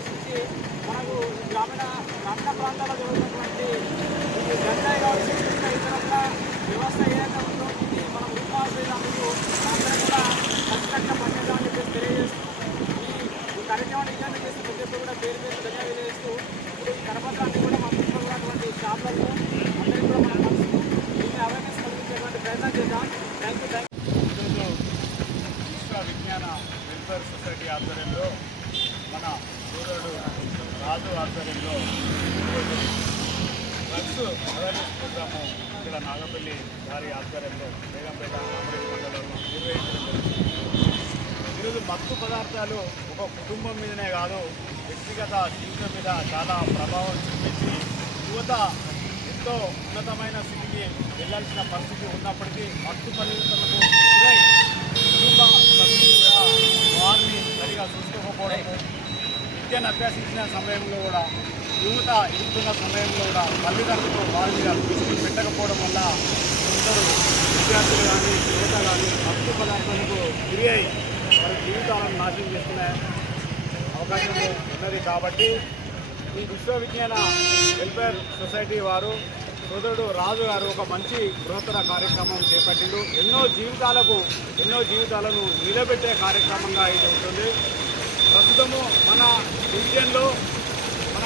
ఉద్దేశించి మనకు గ్రామీణ ప్రాంతాల్లో జరుగుతున్నటువంటి ఇది గంజాయి కావచ్చు ఇంకా ఇతరత్ర వ్యవస్థ ఏదైతే ఉందో ఇది మనం రూపాయలందుకు అందరూ కూడా ఖచ్చితంగా పనిచేద్దామని చెప్పి తెలియజేస్తూ ఈ కార్యక్రమాన్ని విజయవంతం చేస్తూ ప్రతి ఒక్కరు కూడా పేరు ధన్యవాదాలు తెలియజేస్తూ ఇప్పుడు ఈ కరపత్రాన్ని కూడా మా చుట్టూ ఉన్నటువంటి షాపులలో అందరికీ కూడా మనం కలుస్తూ దీన్ని అవేర్నెస్ కలిగించేటువంటి ప్రయత్నం చేద్దాం. Thank you. విశ్వ విజ్ఞాన వెల్ఫేర్ సొసైటీ ఆధ్వర్యంలో మన సోదరుడు రాజు ఆధ్వర్యంలో డ్రగ్స్ అవేర్నెస్ ప్రోగ్రాము ఇక్కడ నాగపల్లి గారి ఆధ్వర్యంలో బేగంపేట రామరెడ్డి మండలంలో నిర్వహించడం జరుగుతుంది. ఈరోజు మత్తు పదార్థాలు ఒక కుటుంబం మీదనే కాదు వ్యక్తిగత జీవితం మీద చాలా ప్రభావం చూపించి యువత ఎంతో ఉన్నతమైన స్థితికి వెళ్లాల్సిన పరిస్థితి ఉన్నప్పటికీ మత్తు పరివర్తనకు గురై కుటుంబ సభ్యులు కూడా వారిని సరిగా చూసుకోకపోవడము, విద్యను అభ్యసించిన సమయంలో కూడా యువత ఎదుగుతున్న సమయంలో కూడా తల్లిదండ్రులు వారి మీద దృష్టి పెట్టకపోవడం వల్ల కొందరు విద్యార్థులు కానీ యువత కానీ మత్తు పదార్థాలకు గురి అయి వారి జీవితాలను నాశనం చేసుకునే అవకాశం ఉన్నది. కాబట్టి ఈ విశ్వ విజ్ఞాన వెల్ఫేర్ సొసైటీ వారు సోదరుడు రాజు గారు ఒక మంచి బృహత్తర కార్యక్రమం చేపట్టిండు. ఎన్నో జీవితాలను నిలబెట్టే కార్యక్రమంగా ఇది ఉంటుంది. ప్రస్తుతము మన డివిజన్లో మన